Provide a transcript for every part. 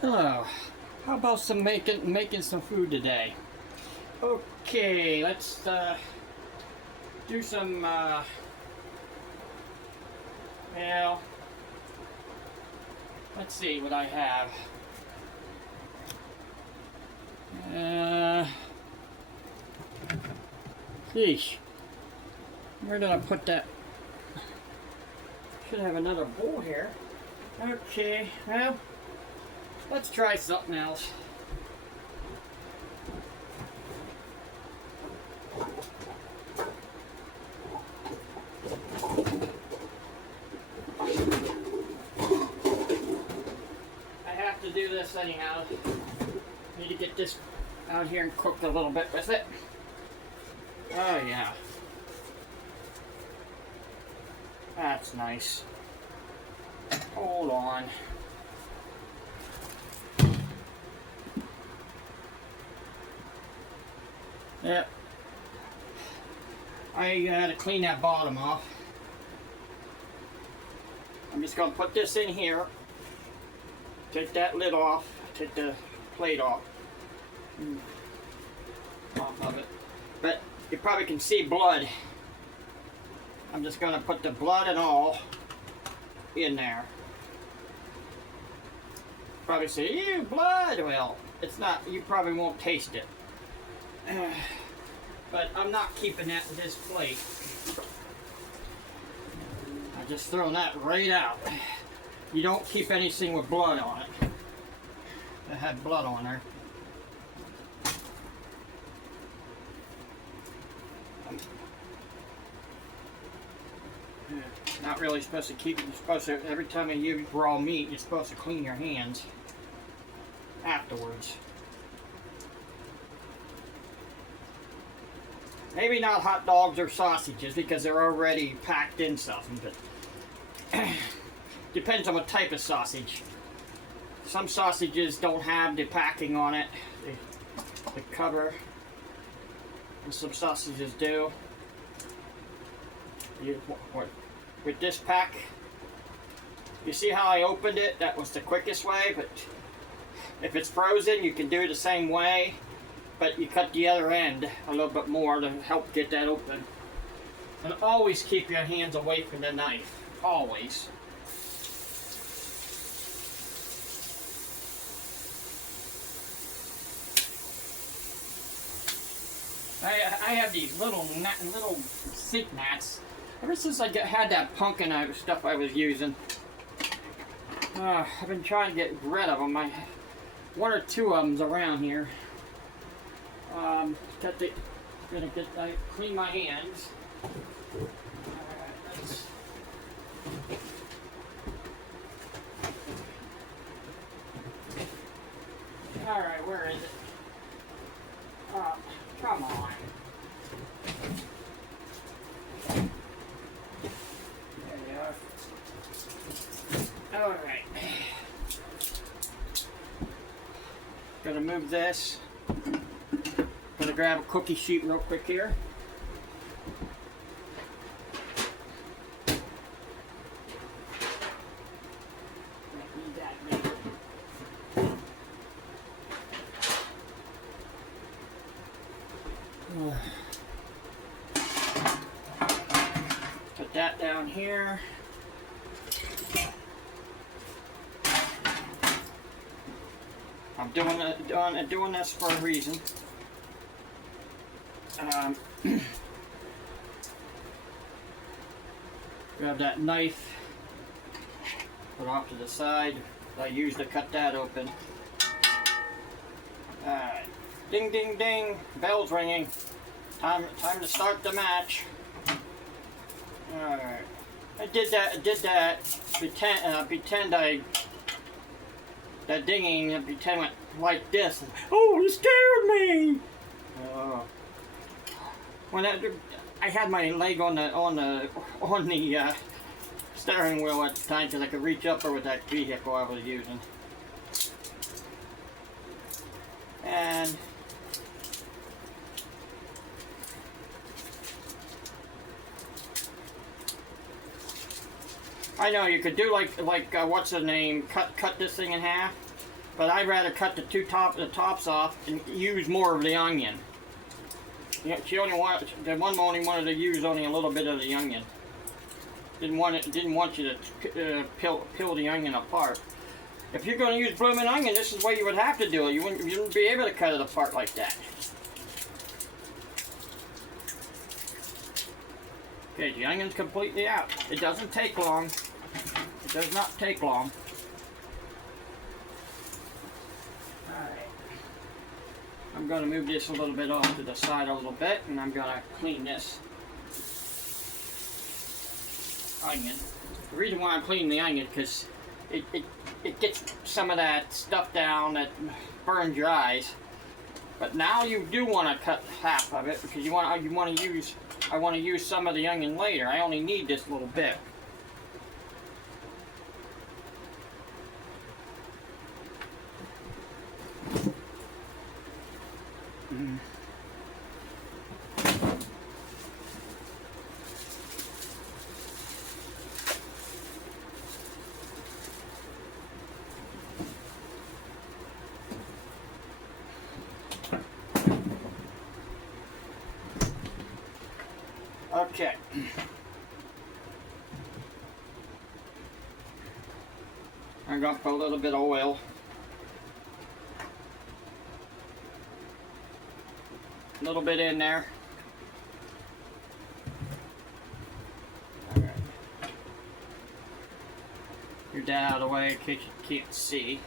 Hello. How about some making some food today? Okay, let's do some well, let's see what I have. Sheesh. Where did I put that? Should have another bowl here. Okay, well, let's try something else. I have to do this anyhow. Need to get this out here and cook a little bit with it. Oh yeah. That's nice. Hold on. Yep. I gotta clean that bottom off. I'm just gonna put this in here. Take that lid off. Take the plate off. Off of it. But you probably can see blood. I'm just gonna put the blood and all in there. Probably say, ew, blood. Well, it's not, you probably won't taste it. But I'm not keeping that in this plate. I'm just throwing that right out. You don't keep anything with blood on it. That had blood on there. Not really supposed to keep it. You're supposed to, every time you use raw meat, you're supposed to clean your hands afterwards. Maybe not hot dogs or sausages because they're already packed in something, but depends on what type of sausage. Some sausages don't have the packing on it, the cover, and some sausages do. With this pack, you see how I opened it? That was the quickest way, but if it's frozen, you can do it the same way, but you cut the other end a little bit more to help get that open. And always keep your hands away from the knife. Always. I have these little sink mats. Ever since I had that pumpkin stuff I was using, I've been trying to get rid of them. One or two of them's around here. I clean my hands. Alright, where is it? Come on. There they are. Alright. Gonna move this. Gonna grab a cookie sheet real quick here. Put that down here. I'm doing this for a reason. Grab that knife, put it off to the side. I use to cut that open. Alright. Ding, ding, ding. Bell's ringing. Time to start the match. Alright. I did that. Pretend that dinging, pretend went like this. Oh, you scared me! When I had my leg on the steering wheel at the time because I could reach up with that vehicle I was using. And I know you could do like what's the name? Cut this thing in half. But I'd rather cut the tops off and use more of the onion. You know, the one only wanted to use only a little bit of the onion. Didn't want you to peel the onion apart. If you're going to use blooming onion, this is the way you would have to do it. You wouldn't be able to cut it apart like that. Okay, the onion's completely out. It doesn't take long. It does not take long. Alright. I'm going to move this a little bit off to the side a little bit, and I'm going to clean this onion. The reason why I'm cleaning the onion is because it gets some of that stuff down that burns your eyes. But now you do want to cut half of it because I want to use some of the onion later. I only need this little bit. Okay. I'm going to put a little bit of oil. A little bit in there. Alright. Get that out of the way in case you can't see.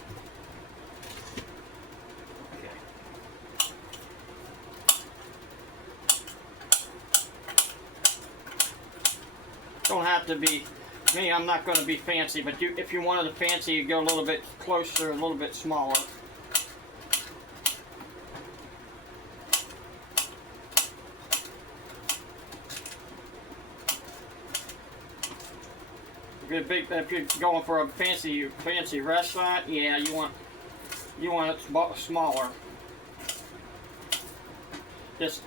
Don't have to be, me, I'm not going to be fancy, but if you wanted to fancy, you go a little bit closer, a little bit smaller. If you're going for a fancy restaurant, yeah, you want it smaller. Just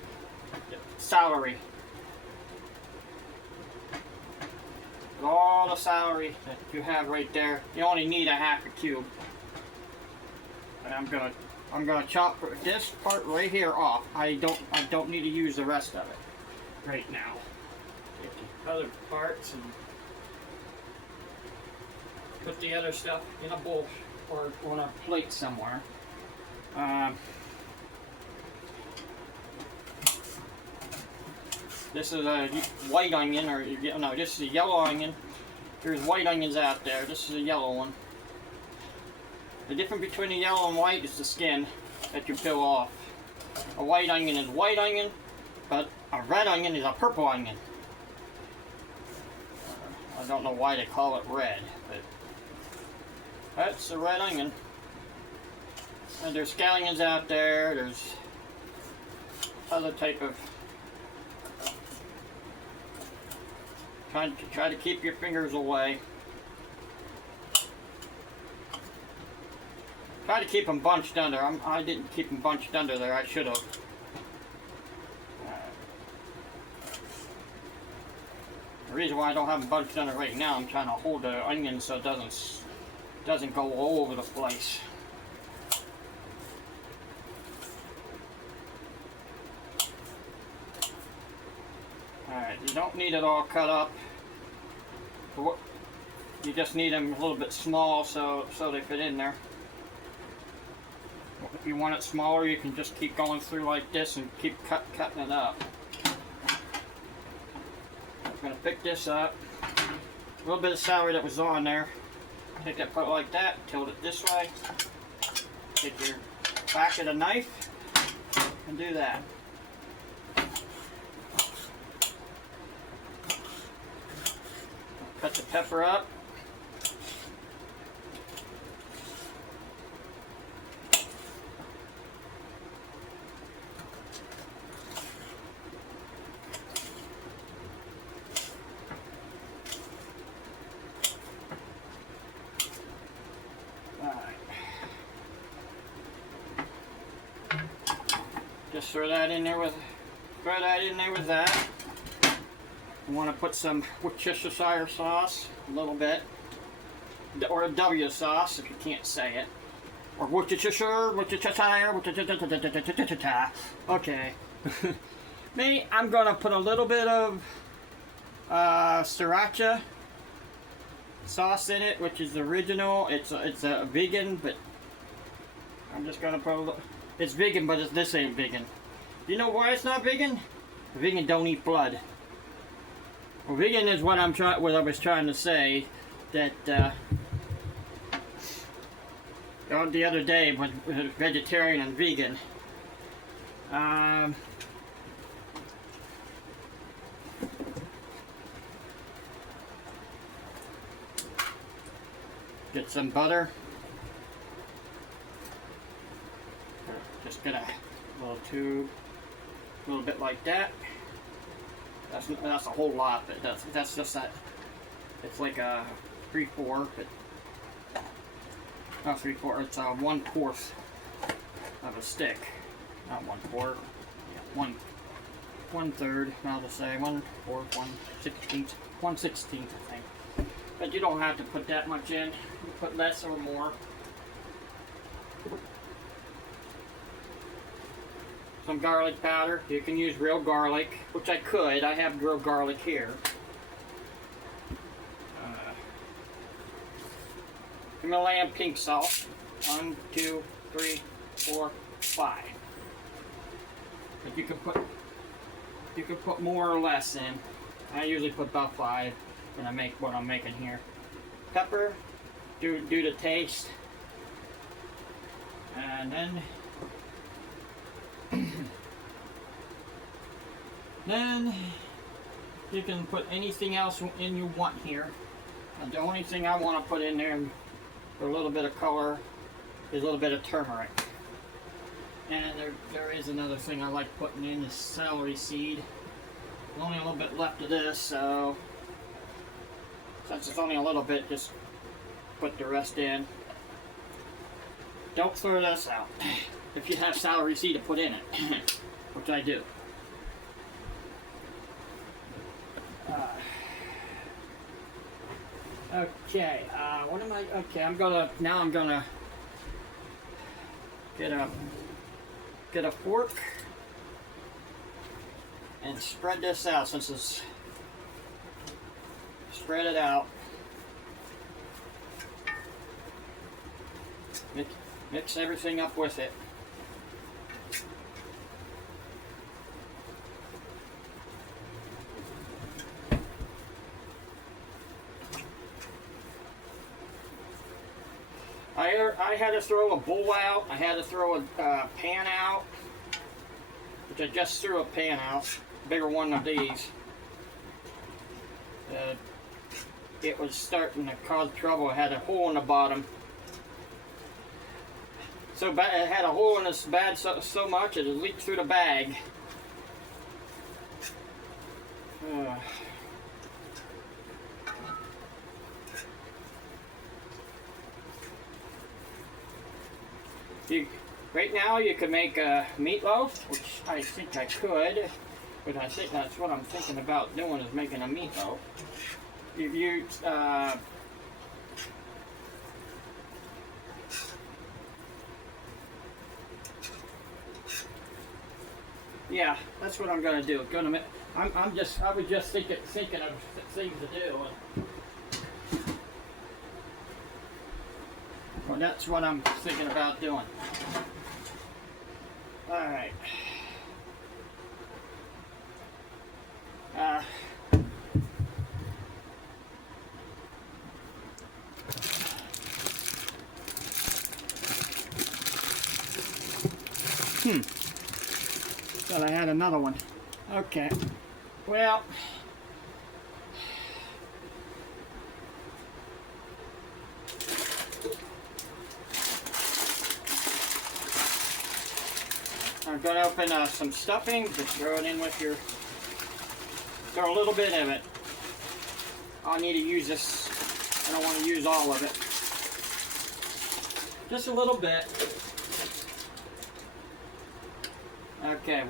celery. All the celery that you have right there, you only need a half a cube. And I'm gonna chop this part right here off. I don't need to use the rest of it right now. Get the other parts and put the other stuff in a bowl or on a plate somewhere. This is a white onion, or no, this is a yellow onion. There's white onions out there. This is a yellow one. The difference between the yellow and white is the skin that you peel off. A white onion is white onion, but a red onion is a purple onion. I don't know why they call it red, but that's a red onion. And there's scallions out there. There's other type of. Try to keep your fingers away. Try to keep them bunched under. I didn't keep them bunched under there. I should have. The reason why I don't have them bunched under right now, I'm trying to hold the onion so it doesn't go all over the place. Alright, you don't need it all cut up. You just need them a little bit small so they fit in there. If you want it smaller, you can just keep going through like this and keep cutting it up. I'm going to pick this up. A little bit of celery that was on there. Take that part like that, tilt it this way. Take your back of the knife and do that. Cut the pepper up. Just throw that in there with that. You want to put some Worcestershire sauce, a little bit, or a W sauce if you can't say it. Or Worcestershire, Worcestershire, okay. Me, I'm gonna put a little bit of sriracha sauce in it, which is the original. It's a vegan, but I'm just gonna put a little. It's vegan, but this ain't vegan. You know why it's not vegan? Vegan don't eat blood. Well, vegan is what what I was trying to say. That the other day was vegetarian and vegan. Get some butter. Just get a little tube, a little bit like that. That's a whole lot, but that's just that. It's like a 3/4, but not 3/4. It's 1/4 of a stick, not 1/4. Yeah, 1/3. I'll just say 1/4, 1/16, 1/16, I think. But you don't have to put that much in. You put less or more. Some garlic powder. You can use real garlic, which I could. I have real garlic here. Himalayan pink salt. 1, 2, 3, 4, 5. But you can put more or less in. I usually put about 5 when I make what I'm making here. Pepper, do the taste, and then you can put anything else in you want here. And the only thing I want to put in there for a little bit of color is a little bit of turmeric. And there is another thing I like putting in, is celery seed. There's only a little bit left of this, so since it's only a little bit, just put the rest in. Don't throw this out if you have celery seed to put in it, which I do. Okay, what am I? Okay, I'm gonna get a fork and spread this out, since it's spread it out. Mix everything up with it. I had to throw a bowl out. I had to throw a pan out, which I just threw a pan out, bigger one of these. It was starting to cause trouble. It had a hole in the bottom. So bad, it had a hole in this bad so much it leaked through the bag. Right now you could make a meatloaf, which I think I could, but I think that's what I'm thinking about doing, is making a meatloaf. Yeah, that's what I'm gonna do. I was just thinking of things to do. Well, that's what I'm thinking about doing. All right. Thought I had another one. Okay. Well. I'm going to open some stuffing. Just throw it in with your. Throw a little bit of it. I'll need to use this. I don't want to use all of it. Just a little bit. Okay,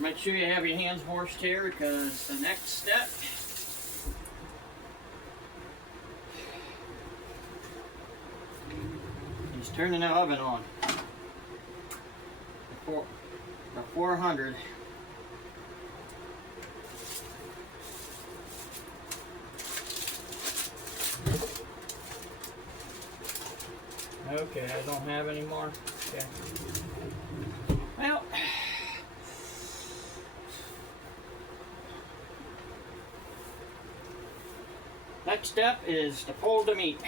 make sure you have your hands washed here, because the next step is Turning the oven on. For 400. Okay, I don't have any more. Okay. Well, next step is to fold the meat.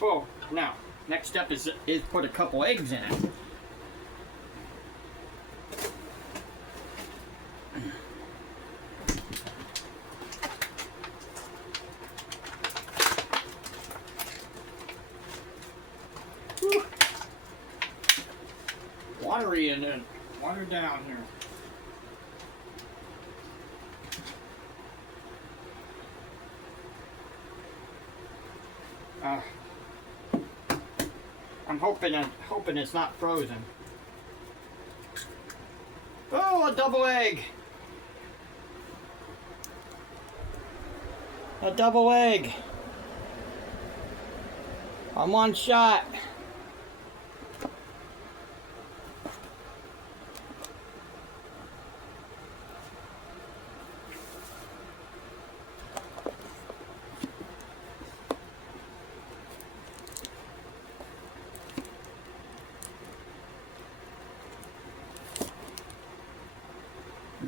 Oh, now, next step is put a couple eggs in it. Watery and then water down here. I'm hoping it's not frozen. Oh, a double egg! A double egg on one shot.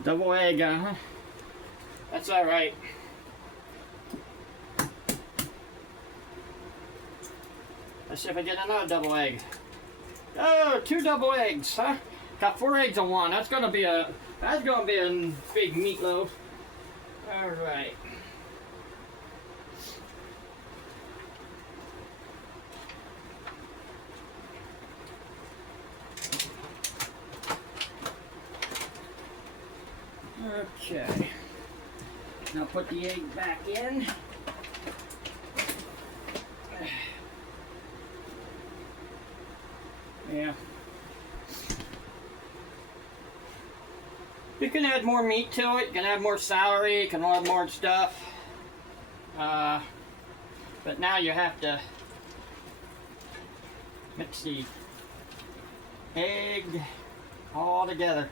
Double egg, That's all right. Let's see if I get another double egg. Oh, 2 double eggs, huh? Got 4 eggs in one. That's gonna be a big meatloaf. All right. Okay. Now put the egg back in. Yeah. You can add more meat to it. You can add more celery. You can add more stuff. But now you have to mix the egg all together.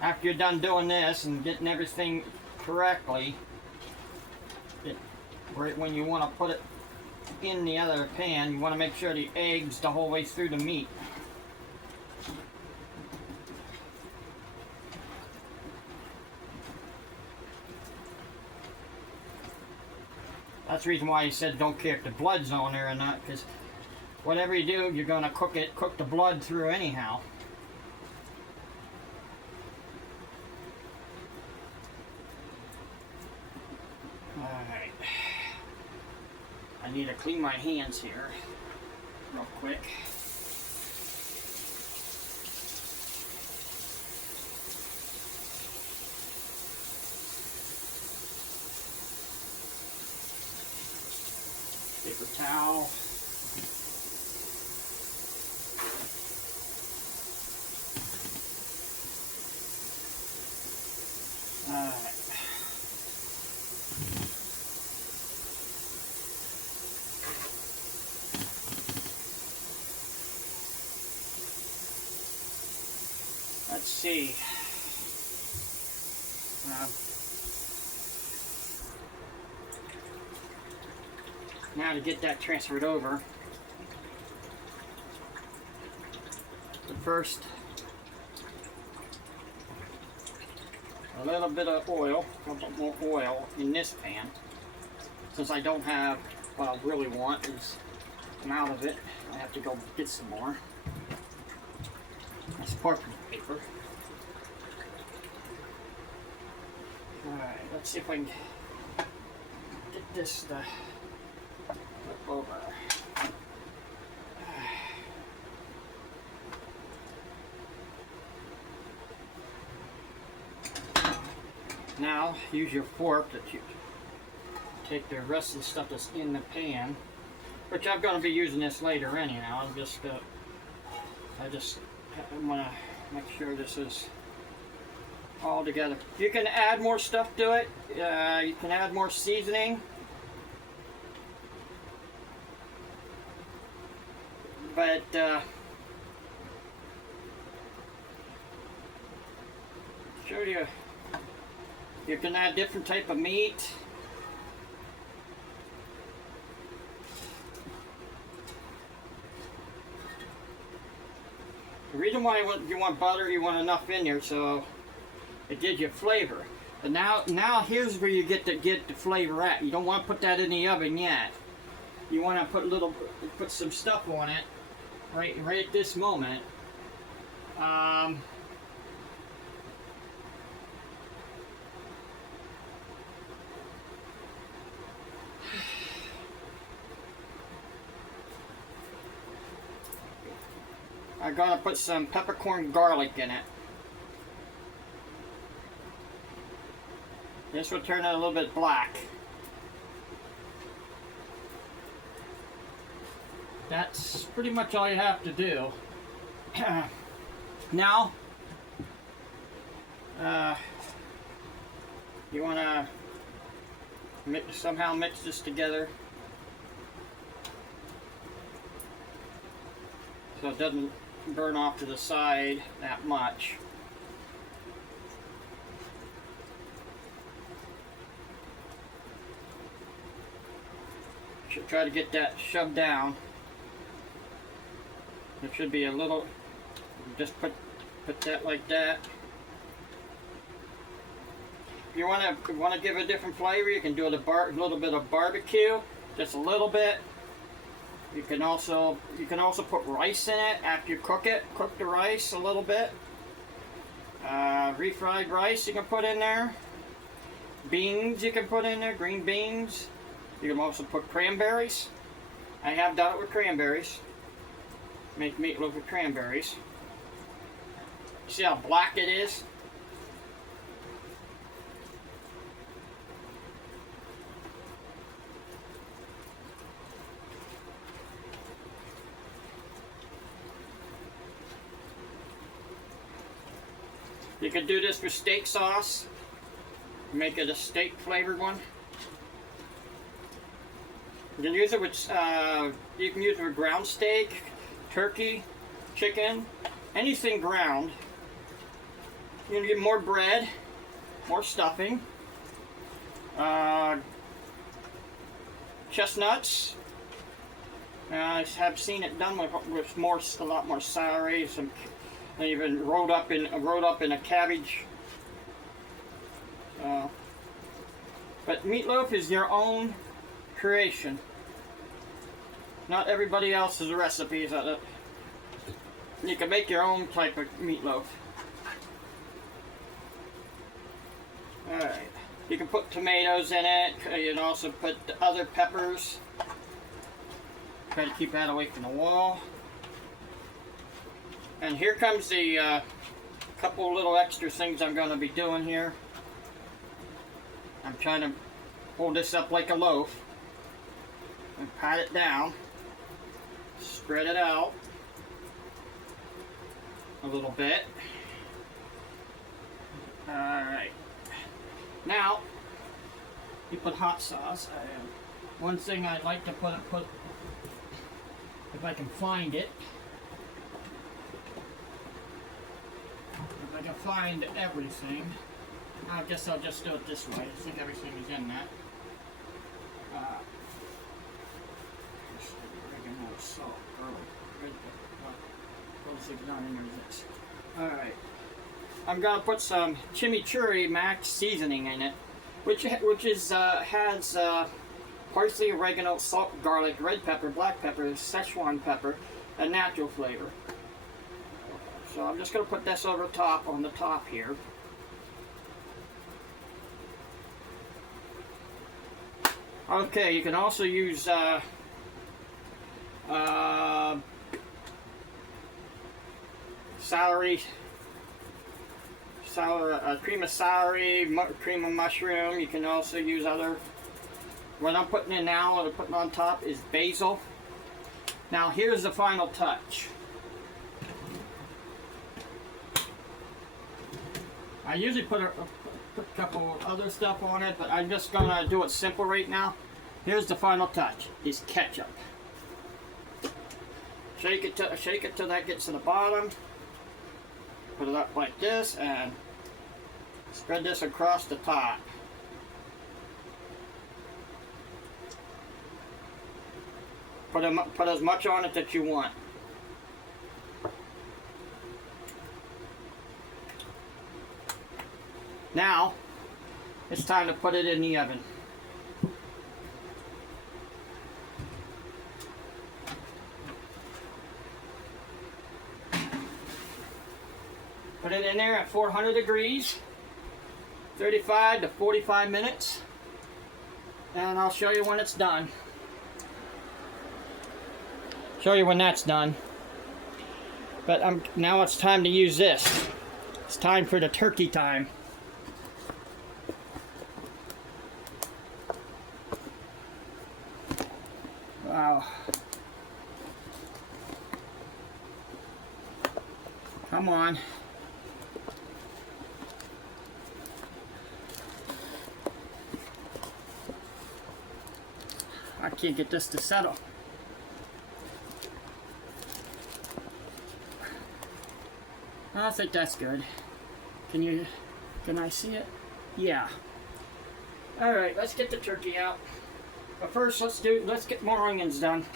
After you're done doing this and getting everything correctly, right when you want to put it in the other pan, you want to make sure the egg's the whole way through the meat. That's the reason why he said don't care if the blood's on there or not, because whatever you do, you're going to cook the blood through anyhow. Alright. I need to clean my hands here real quick. Paper towel. Alright. Let's see. Now to get that transferred over, but first a little bit of oil, a little bit more oil in this pan. Since I don't have what I really want is an out of it, I have to go get some more. That's parchment paper. Alright, let's see if I can get this to flip over. Now, use your fork to take the rest of the stuff that's in the pan, which I'm going to be using this later anyhow. I'm want to make sure this is all together. You can add more stuff to it. You can add more seasoning. but show you. You can add different type of meat. The reason why you want butter, you want enough in there so it gives you flavor. But now here's where you get the flavor at. You don't want to put that in the oven yet. You want to put some stuff on it right at this moment. I'm gonna put some peppercorn garlic in it. This will turn it a little bit black. That's pretty much all you have to do. Now, you want to somehow mix this together so it doesn't burn off to the side that much. Should try to get that shoved down. It should be a little, just put that like that. If you want to give a different flavor, you can do a little bit of barbecue, just a little bit. You can also put rice in it after you cook it. Cook the rice a little bit. Refried rice you can put in there. Beans you can put in there, green beans. You can also put cranberries. I have done it with cranberries. Make meatloaf with cranberries. See how black it is? You could do this with steak sauce. Make it a steak flavored one. You can use it with ground steak, turkey, chicken, anything ground. You're gonna get more bread, more stuffing, chestnuts. I have seen it done with a lot more celery, some even rolled up in a cabbage. But meatloaf is your own creation. Not everybody else's recipes. You can make your own type of meatloaf. Alright. You can put tomatoes in it. You can also put other peppers. Try to keep that away from the wall. And here comes the couple little extra things I'm going to be doing here. I'm trying to hold this up like a loaf and pat it down. Spread it out a little bit. Alright. Now, you put hot sauce. One thing I'd like to put, if I can find it. If I can find everything. I guess I'll just do it this way. I think everything is in that. Salt, garlic, alright. I'm gonna put some chimichurri max seasoning in it, which has parsley, oregano, salt, garlic, red pepper, black pepper, Szechuan pepper, and natural flavor. So I'm just gonna put this over top on the top here. Okay, you can also use cream of celery, cream of mushroom. You can also use other. What I'm putting in now, what I'm putting on top is basil. Now here's the final touch. I usually put a couple other stuff on it, but I'm just gonna do it simple right now. Here's the final touch, is ketchup. Shake it till that gets to the bottom. Put it up like this and spread this across the top. Put as much on it that you want. Now, it's time to put it in the oven. Put it in there at 400 degrees, 35 to 45 minutes, and I'll show you when it's done. Show you when that's done. But now it's time to use this. It's time for the turkey time. Wow. Come on. I can't get this to settle. I think that's good. Can I see it? Yeah. All right, let's get the turkey out. But first, let's get more onions done.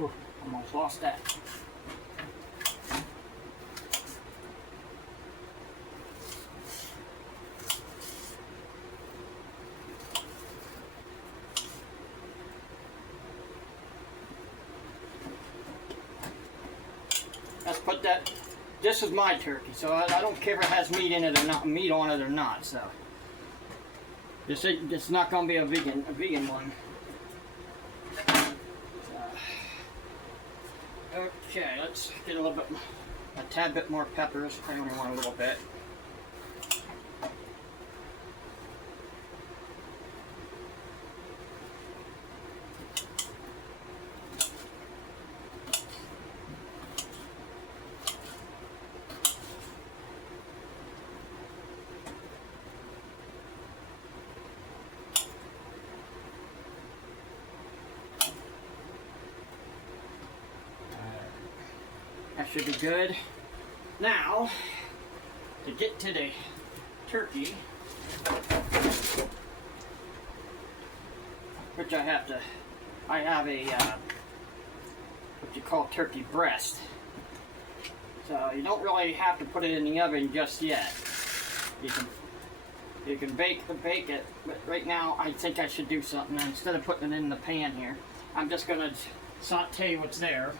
Ooh, almost lost that. Let's put that. This is my turkey, so I don't care if it has meat in it or not, meat on it or not. So this is not going to be a vegan one. Okay, let's get a tad bit more peppers. I only want a little bit. That should be good. Now, to get to the turkey, which I have a what you call turkey breast. So you don't really have to put it in the oven just yet. You can bake it, but right now I think I should do something. Instead of putting it in the pan here, I'm just gonna saute what's there.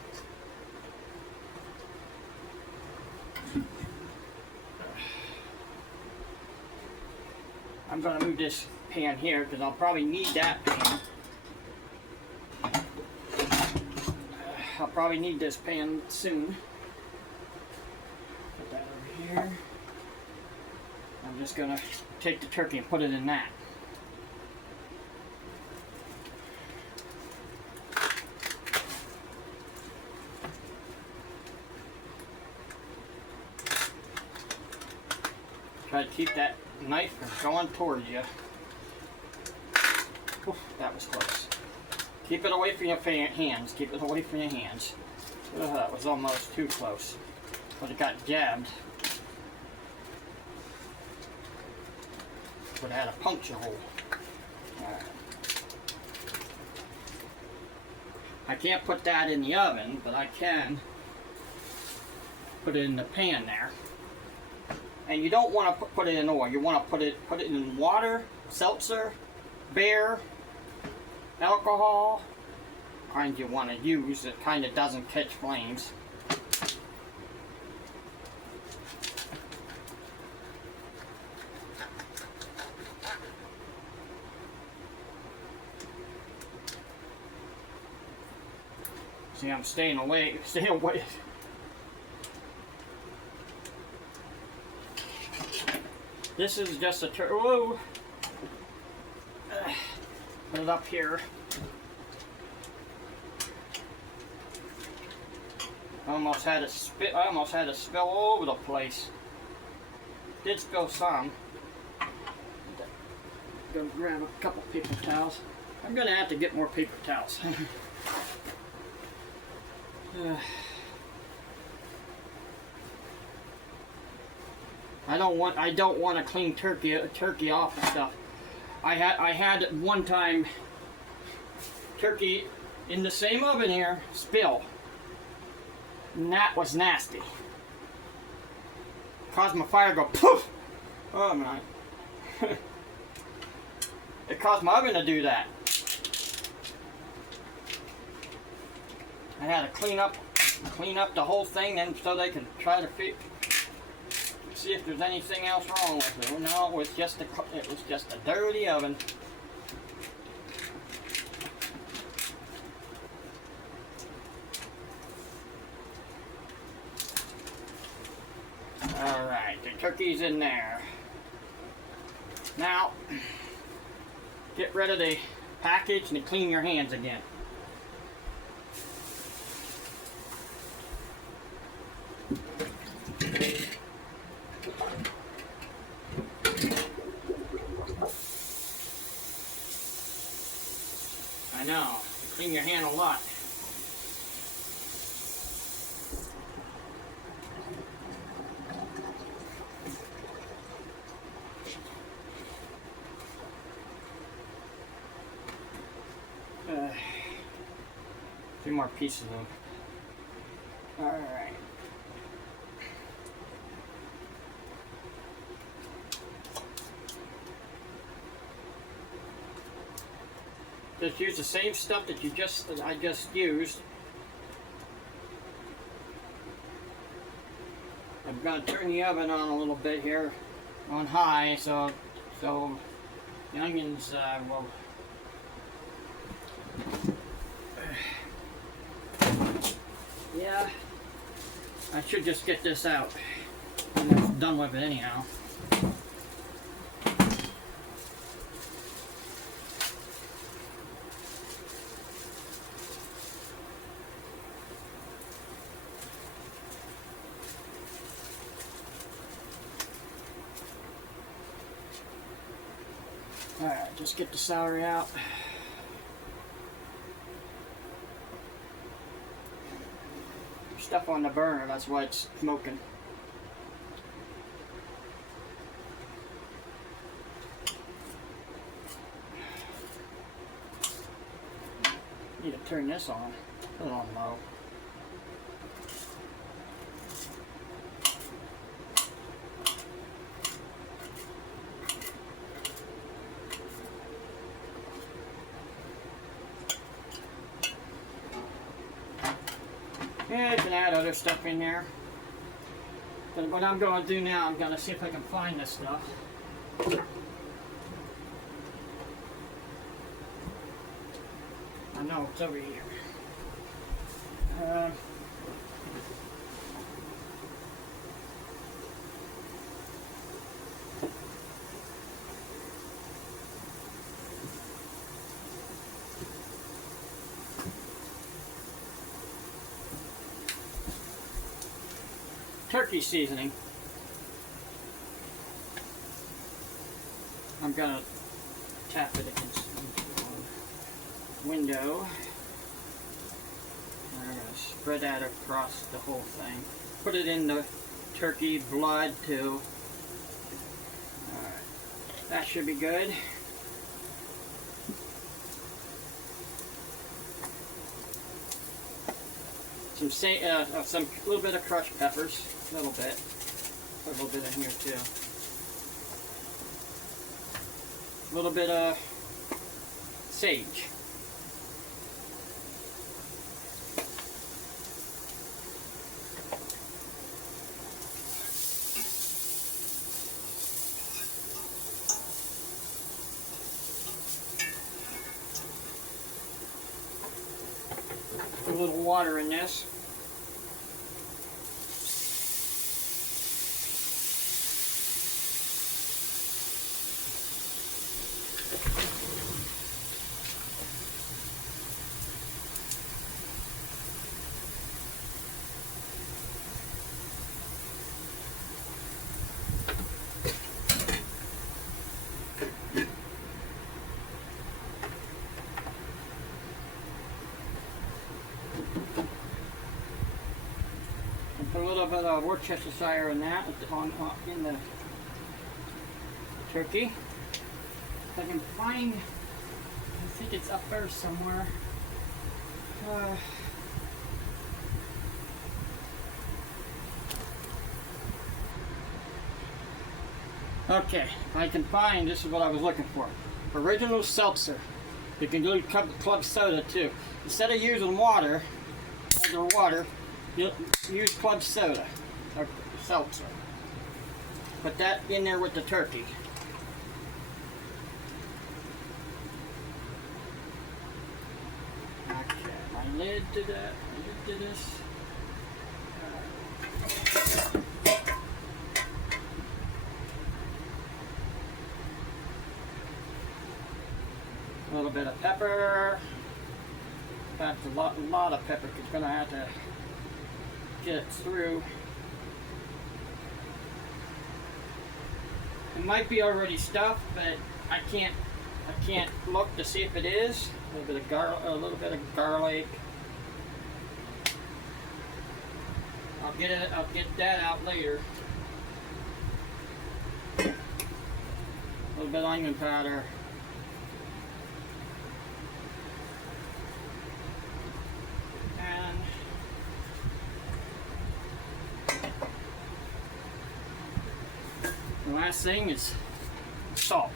I'm going to move this pan here because I'll probably need that pan. I'll probably need this pan soon. Put that over here. I'm just going to take the turkey and put it in that. Try to keep that knife from going towards you. Oof, that was close. Keep it away from your hands. Keep it away from your hands. That was almost too close. But it got jabbed. But it had a puncture hole. Alright. I can't put that in the oven, but I can put it in the pan there. And you don't want to put it in oil. You want to put it in water, seltzer, beer, alcohol. Kind you want to use. It kind of doesn't catch flames. See, I'm staying away. Stay away. This is just a whoa. Put it up here. I almost had it spill all over the place. Did spill some. go grab a couple paper towels. I'm gonna have to get more paper towels. I don't want to clean turkey off and stuff. I had one time turkey in the same oven here spill. And that was nasty. Caused my fire to go poof. Oh my. It caused my oven to do that. I had to clean up the whole thing, and so they could try to see if there's anything else wrong with it. No, it was just a dirty oven. All right, the turkey's in there. Now, get rid of the package and clean your hands again. I know, you clean your hand a lot. Few more pieces of them. All right. Just use the same stuff that I just used. I'm gonna turn the oven on a little bit here, on high, so the onions will. Yeah, I should just get this out. I'm done with it anyhow. Alright, just get the celery out. Stuff on the burner, that's why it's smoking. Need to turn this on. Put it on low. Yeah, you can add other stuff in there. But what I'm going to do now, I'm going to see if I can find this stuff. I know it's over here. Turkey seasoning. I'm gonna tap it against the window. I'm gonna spread that across the whole thing. Put it in the turkey blood too. Alright, that should be good. Some little bit of crushed peppers, a little bit in here too. A little bit of sage. Put a little water in this. little bit of Worcestershire in that in the turkey. If I can find, I think it's up there somewhere. Okay, I can find, this is what I was looking for. Original seltzer. You can do club soda too. Instead of using water, regular water, you use club soda or seltzer. Put that in there with the turkey. Okay, my lid to that, my lid to this. A little bit of pepper. That's a lot of pepper. It's gonna have to get it through. It might be already stuffed, but I can't look to see if it is. A little bit of garlic. I'll get that out later. A little bit of onion powder. The last thing is salt.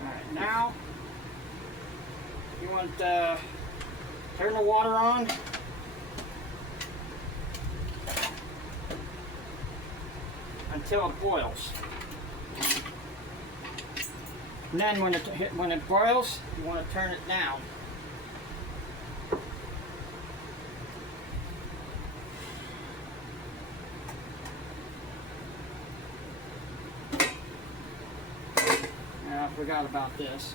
Alright, now you want to turn the water on. Until it boils. And then when it boils, you want to turn it down. I forgot about this.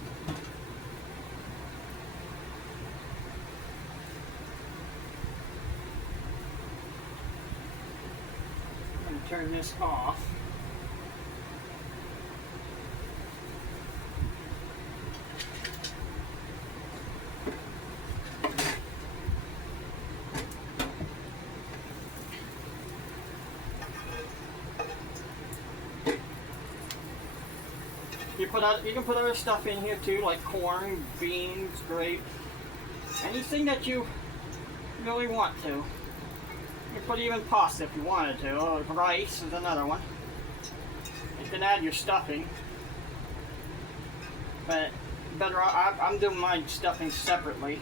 I'm going to turn this off. You can put other stuff in here too, like corn, beans, grapes, anything that you really want to. You can put even pasta if you wanted to. Or rice is another one. You can add your stuffing, but better. I'm doing my stuffing separately.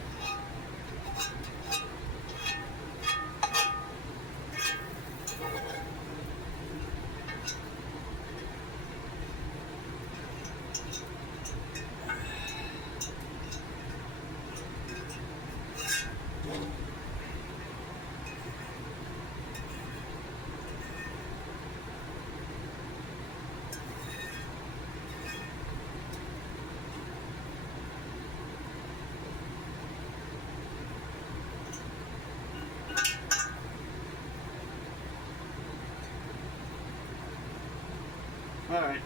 Alright.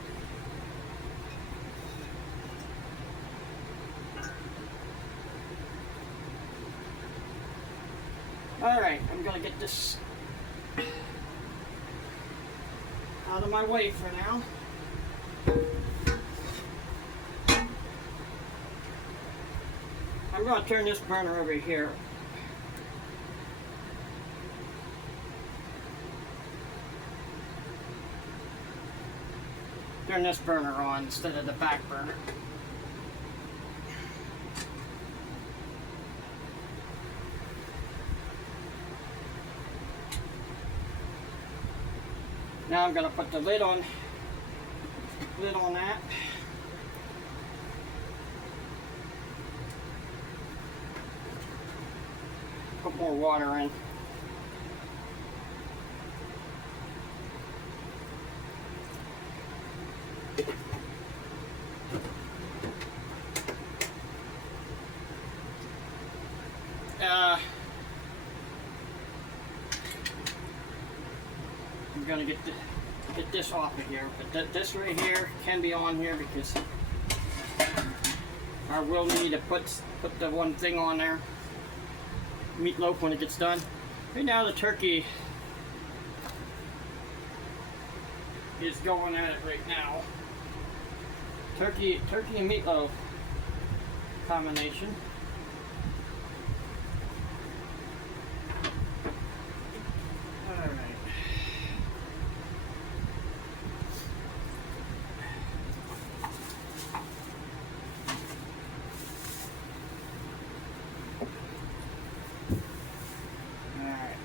Alright, I'm gonna get this out of my way for now. I'm gonna turn this burner over here. Turn this burner on instead of the back burner. Now I'm going to put the lid on that. Put more water in. I'm gonna get this off of here, but this right here can be on here because I will need to put the one thing on there. meatloaf when it gets done. Right now the turkey is going at it right now. Turkey and meatloaf combination. Alright.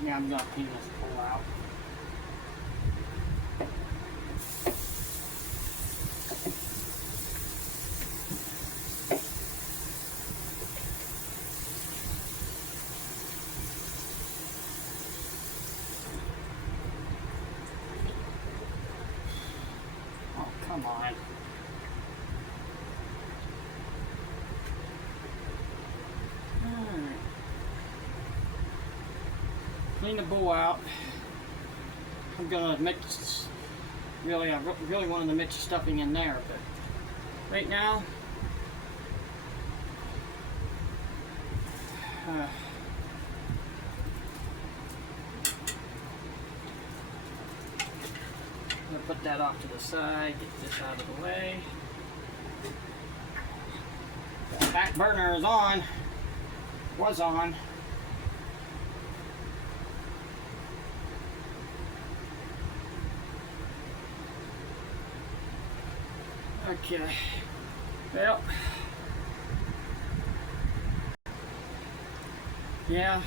Yeah, I'm gonna clean this pull out. Oh, come on. Alright. Clean the bowl out. I'm gonna mix. I really wanted to mix the stuffing in there, but right now, I'm gonna put that off to the side. Get this out of the way. The back burner is on. Was on. Okay, well, yeah,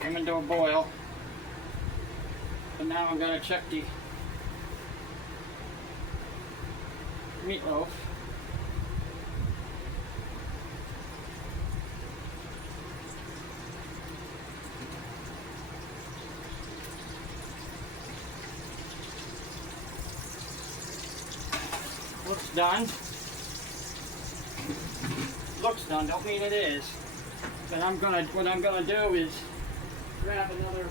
coming to a boil, but now I'm going to check the meatloaf. Looks done. Looks done, don't mean it is. But what I'm gonna do is grab another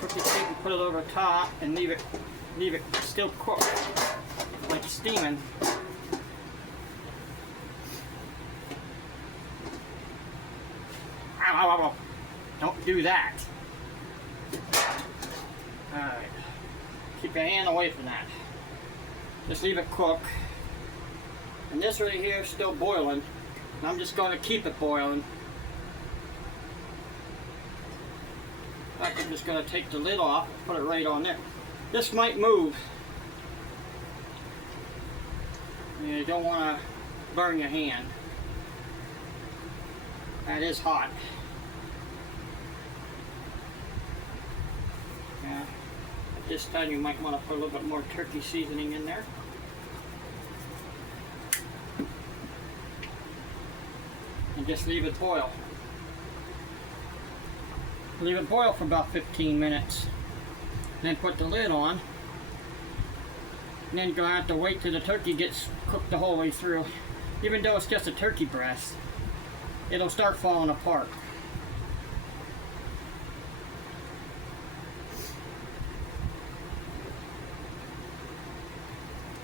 cookie sheet and put it over top and leave it still cooked, like steaming. Ow, ow, ow, ow. Don't do that. Alright. Keep your hand away from that. Just leave it cook. And this right here is still boiling. And I'm just going to keep it boiling. I'm just going to take the lid off, put it right on there. This might move. You don't want to burn your hand. That is hot. Yeah. At this time you might want to put a little bit more turkey seasoning in there. And just leave it boil. Leave it boil for about 15 minutes. Then put the lid on. And then you're going to have to wait till the turkey gets cooked the whole way through. Even though it's just a turkey breast, it'll start falling apart.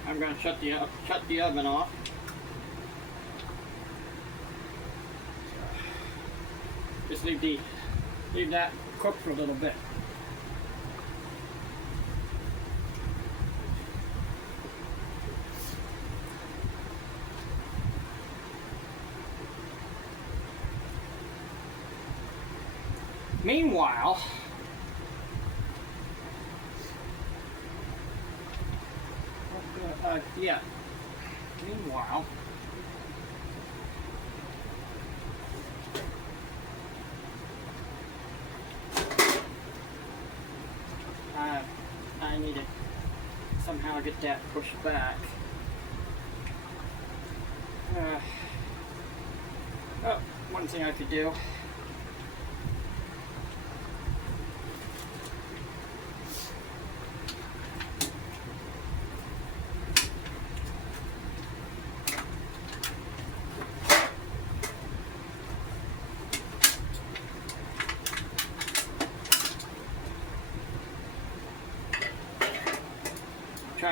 I'm going to shut the oven off. Just leave that cook for a little bit. Meanwhile, meanwhile, I need to somehow get that pushed back. Oh, one thing I could do.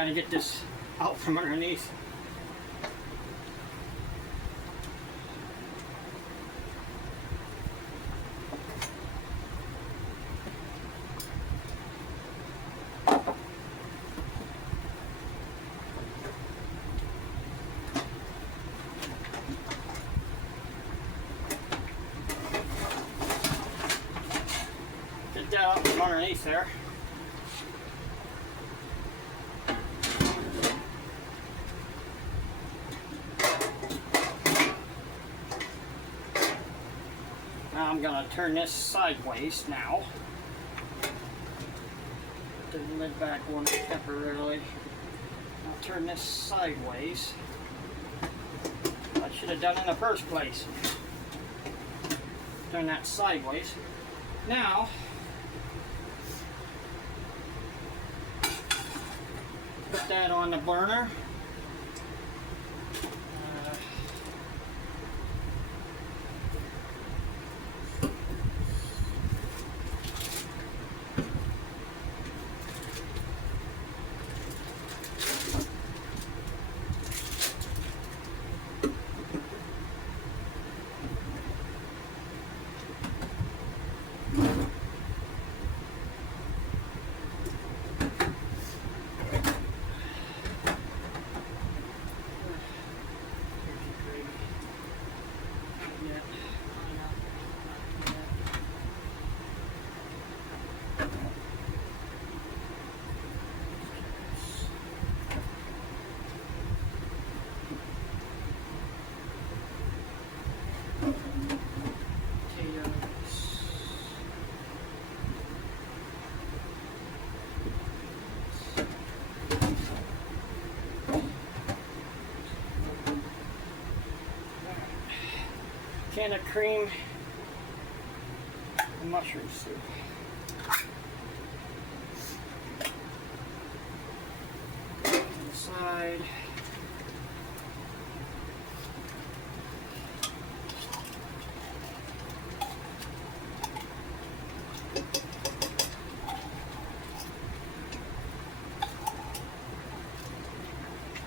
trying to get this out from underneath. Get that out from underneath there. I'm going to turn this sideways now. Put the lid back on temporarily. I'll turn this sideways. I should have done in the first place. Turn that sideways. Now, put that on the burner. Can of cream and mushroom soup. To the side.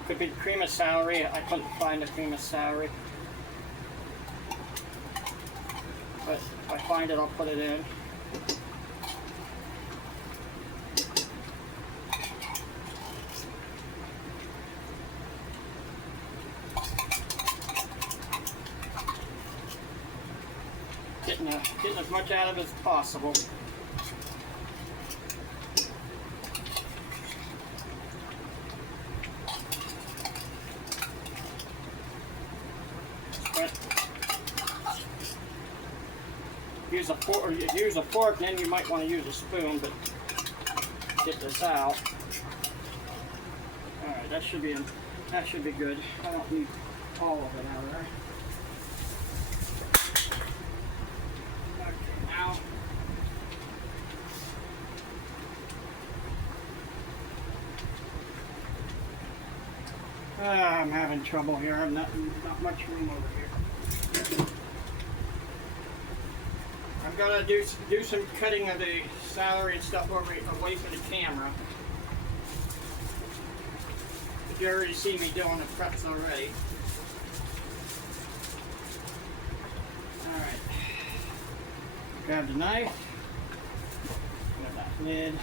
Could be cream of celery. I couldn't find the cream of celery. But if I find it, I'll put it in. Getting as much out of it as possible. Use a fork, then you might want to use a spoon, but get this out. Alright, that should be good. I don't need all of it out of there. Okay, now I'm having trouble here. I'm not much room over here. I'm gonna do some cutting of the celery and stuff away from the camera. You already see me doing the preps already. Alright. Grab the knife. Grab that lid.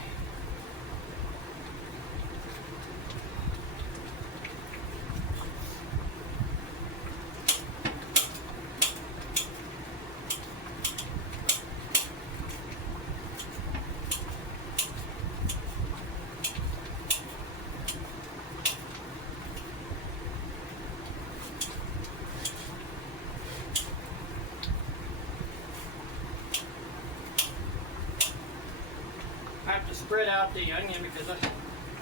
I have to spread out the onion because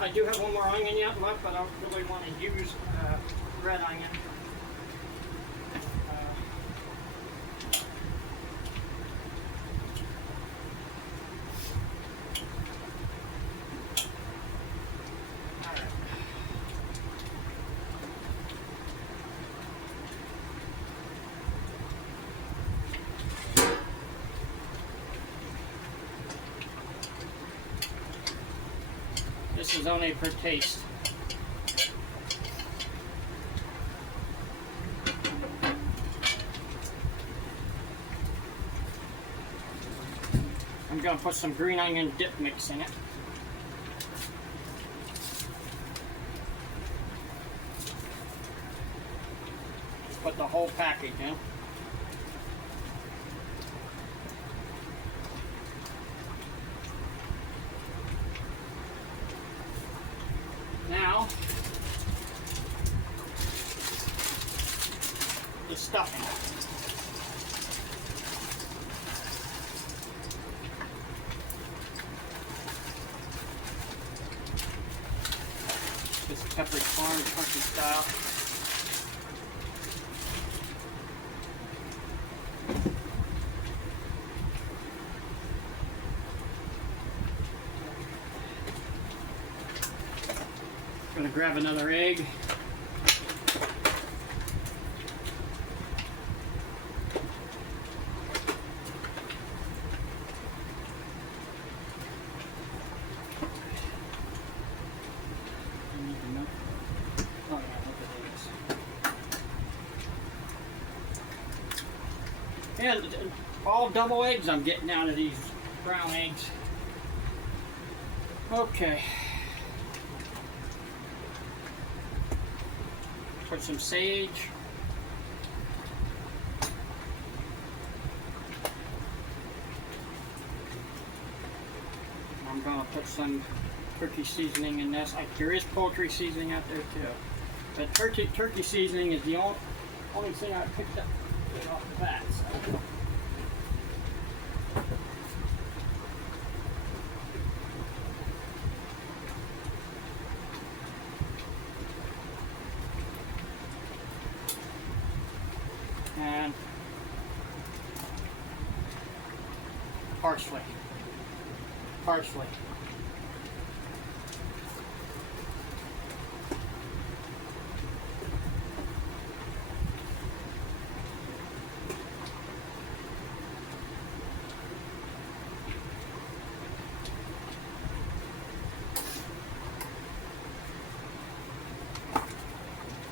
I do have one more onion yet left, but I don't really want to use red onion. This is only for taste. I'm gonna put some green onion dip mix in it. Just put the whole package in. Now, the stuffing. This Pepperidge Farm country style. Gonna grab another egg. And all double eggs I'm getting out of these brown eggs. Okay. Put some sage. I'm gonna put some turkey seasoning in this. There is poultry seasoning out there too. But turkey seasoning is the only thing I picked up right off the bat. So. And parsley. Parsley.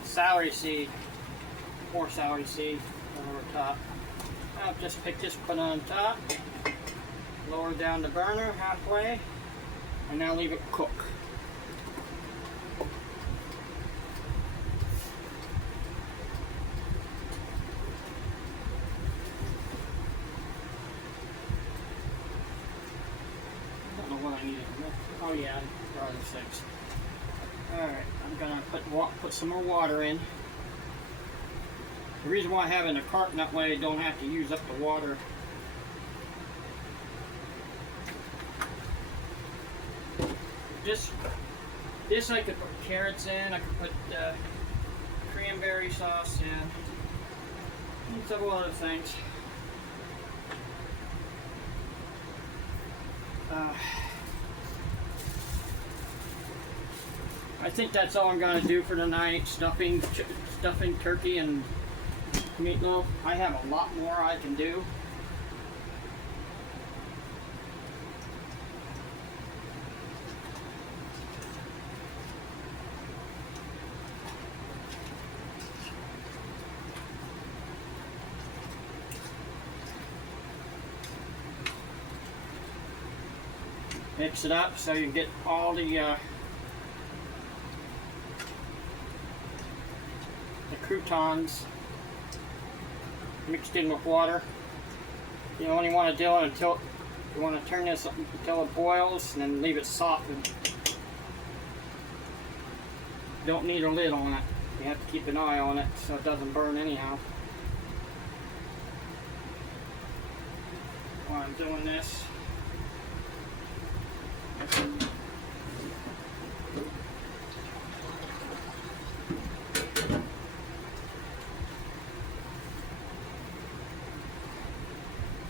Celery seed. More celery seed over top. I'll just pick this, put on top. Lower down the burner halfway, and now leave it cook. I don't know what I need. Oh yeah, garlic sticks. All right, I'm gonna put some more water in. The reason why I have it in a carton that way I don't have to use up the water. This I could put carrots in, I could put cranberry sauce in, and several other things. I think that's all I'm going to do for tonight. Stuffing turkey and meatloaf. I have a lot more I can do. Mix it up so you get all the croutons mixed in with water. You only want to do it until you want to turn this until it boils, and then leave it softened. Don't need a lid on it. You have to keep an eye on it so it doesn't burn anyhow. While I'm doing this,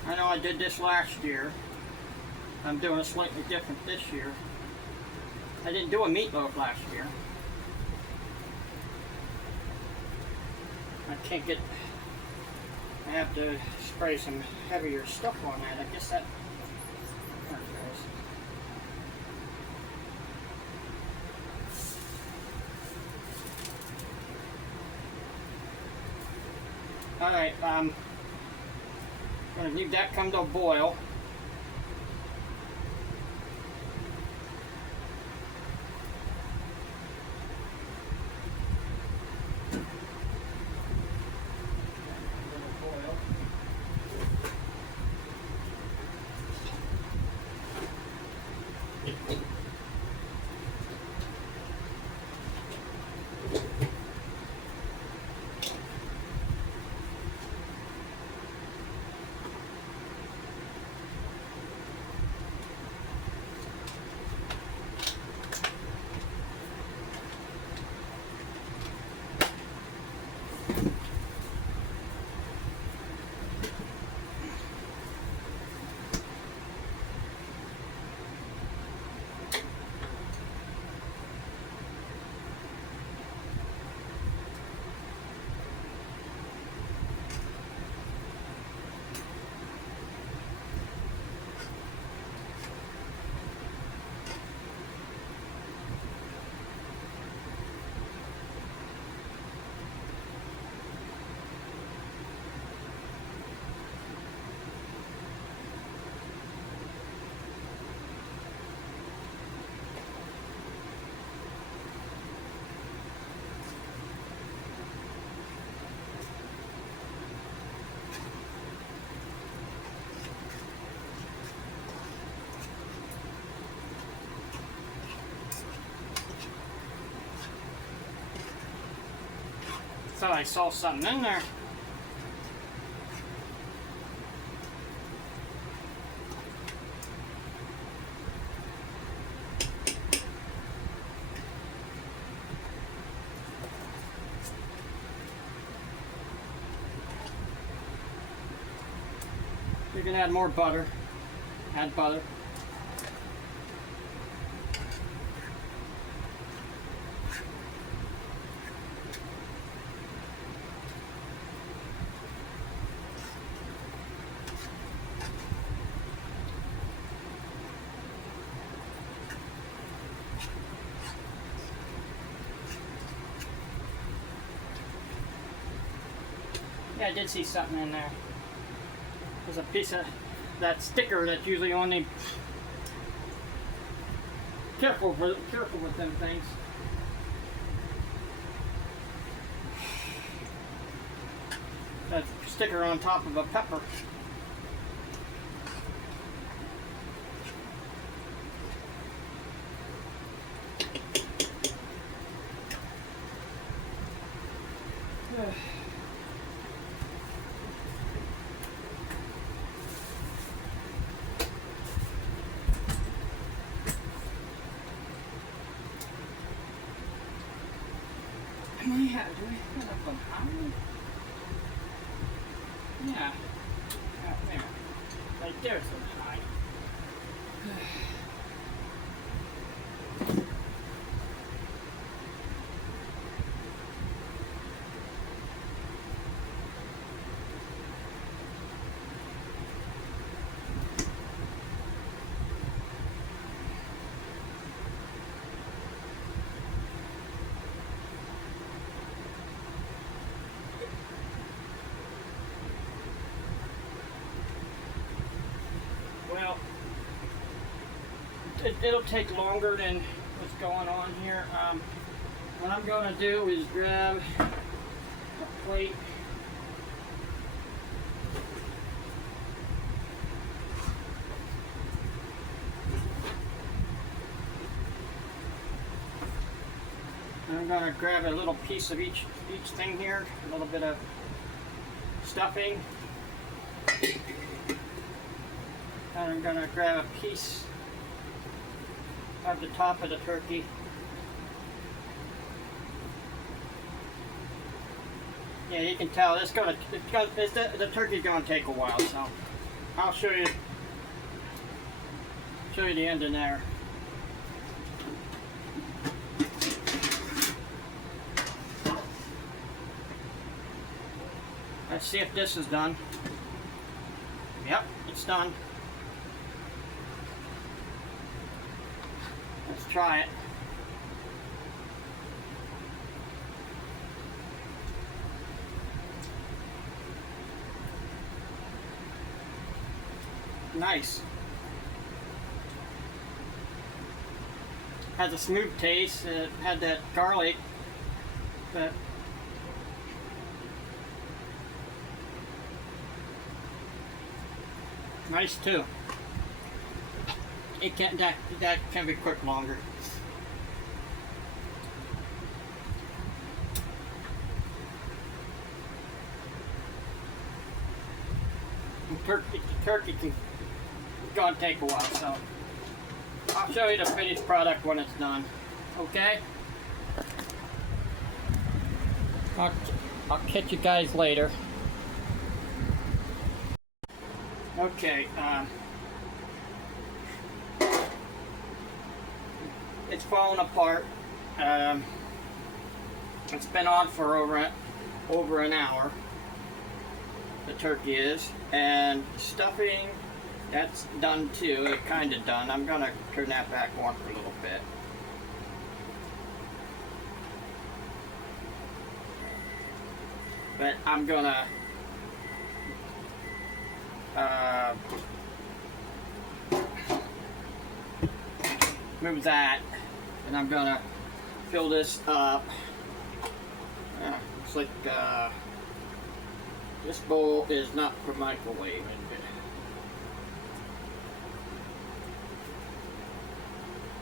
I know I did this last year. I'm doing it slightly different this year. I didn't do a meatloaf last year. I have to spray some heavier stuff on that. I guess that. There it goes. Alright, I'm going to leave that come to a boil. thought I saw something in there. You can add more butter. Add butter. Yeah, I did see something in there. There's a piece of that sticker that's usually on the. Careful with them things. That sticker on top of a pepper. Do I have up on high? Yeah. There. Right there's some high. Well, it'll take longer than what's going on here. What I'm going to do is grab a plate. And I'm going to grab a little piece of each thing here, a little bit of stuffing. And I'm going to grab a piece of the top of the turkey. Yeah, you can tell the turkey's going to take a while, so I'll show you the end in there. Let's see if this is done. Yep, it's done. Let's try it. Nice. Has a smooth taste. It had that garlic, but nice too. It can't that can be cooked longer. Turkey can go and take a while, so I'll show you the finished product when it's done. Okay? I'll catch you guys later. Okay. It's falling apart. It's been on for over an hour. The turkey is, and stuffing, that's done too. It's kind of done. I'm gonna turn that back on for a little bit. But I'm gonna move that, and I'm gonna fill this up. Looks like this bowl is not for microwave.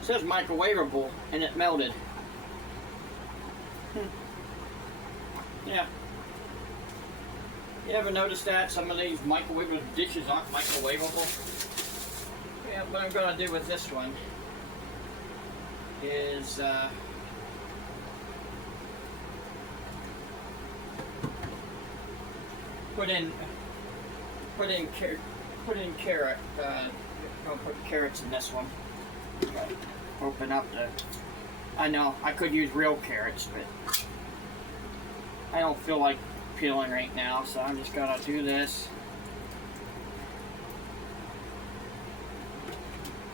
It says microwavable, and it melted. Yeah. You ever notice that some of these microwavable dishes aren't microwavable? Yeah, what I'm going to do with this one is put in carrot. I'll put carrots in this one. Open up the. I know I could use real carrots, but I don't feel like peeling right now, so I'm just gonna do this.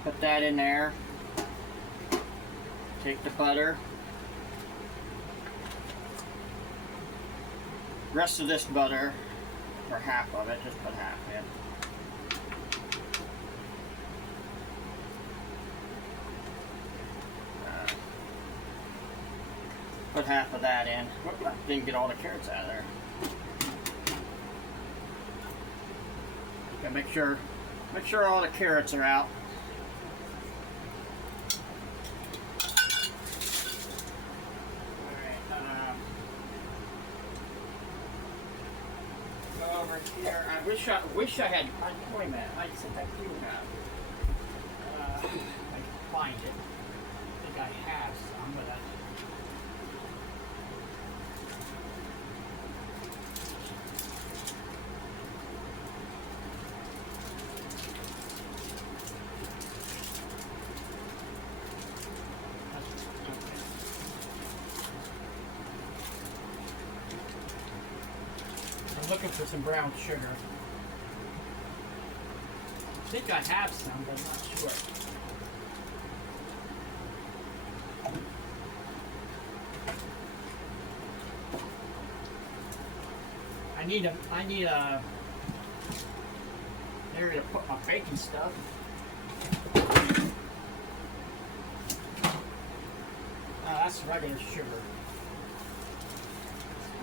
Put that in there. Take the butter. Rest of this butter, or half of it, just put half in. Put half of that in. Whoop, I didn't get all the carrots out of there. Okay, make sure all the carrots are out. Here, I wish I had. Wait a minute. I said I do have. I can find it. I think I have some, but I'm looking for some brown sugar. I think I have some, but I'm not sure. I need a area to put my baking stuff. That's regular sugar.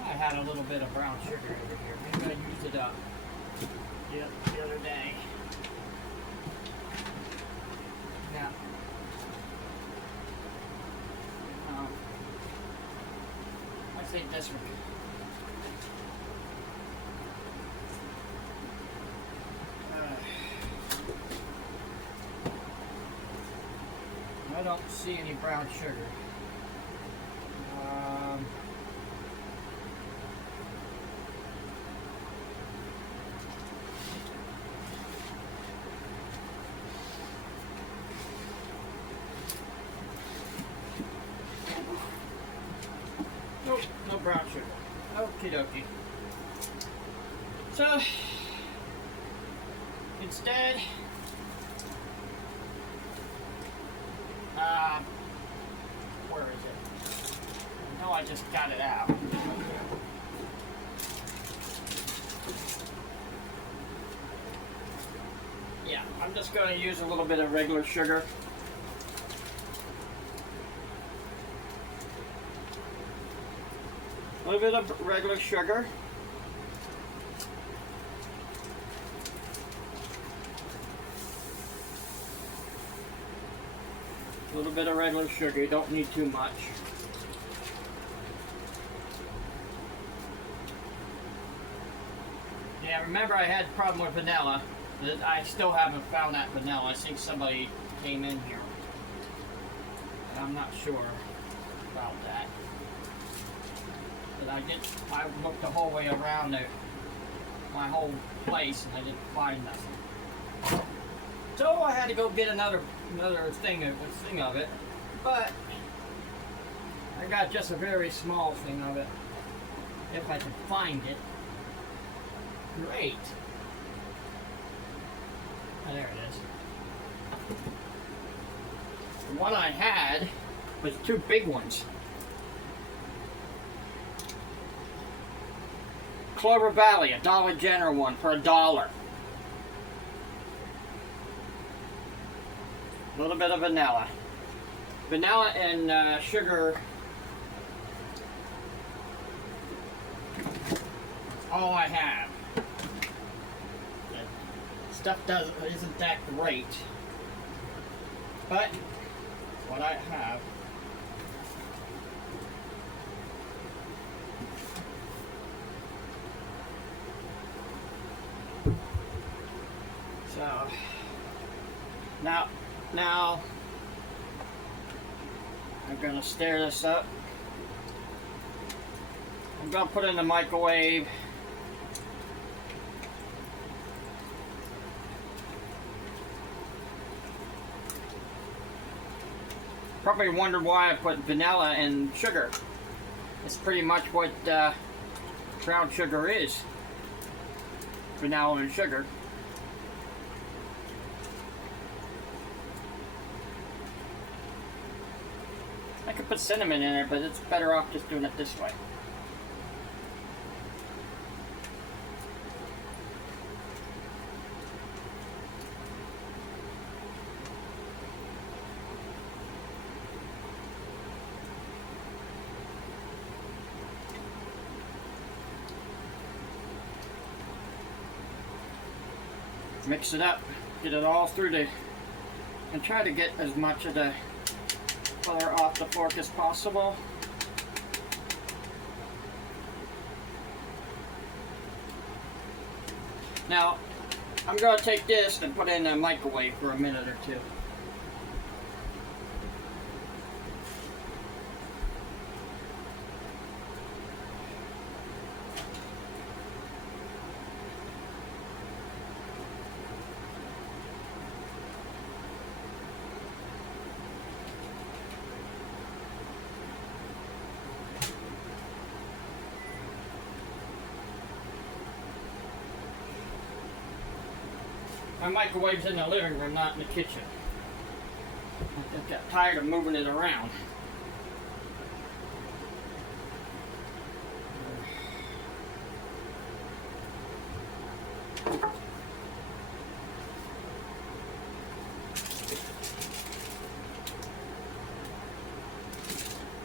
I had a little bit of brown sugar over here. Maybe I used it up the other day. Yeah. I think this one. I don't see any brown sugar. Nope, no brown sugar. Okie dokie. So, instead, where is it? No, I just got it out. Yeah, I'm just going to use a little bit of regular sugar. A little bit of regular sugar. A little bit of regular sugar, you don't need too much. Yeah, remember I had a problem with vanilla. I still haven't found that vanilla. I think somebody came in here. But I'm not sure about that. But I looked the whole way around my whole place and I didn't find nothing. So I had to go get another thing of it, but I got just a very small thing of it. If I can find it. Great. Oh, there it is. The one I had was two big ones. Clover Valley, a Dollar General one for $1. A little bit of vanilla. Vanilla and sugar. That's all I have. The stuff isn't that great, but what I have. So now I'm gonna stir this up. I'm gonna put it in the microwave. Probably wonder why I put vanilla and sugar. It's pretty much what brown sugar is. Vanilla and sugar. I could put cinnamon in it, but it's better off just doing it this way. Mix it up, get it all through the, and try to get as much of the color off the fork as possible. Now, I'm going to take this and put it in the microwave for a minute or two. My microwave's in the living room, not in the kitchen. I just got tired of moving it around.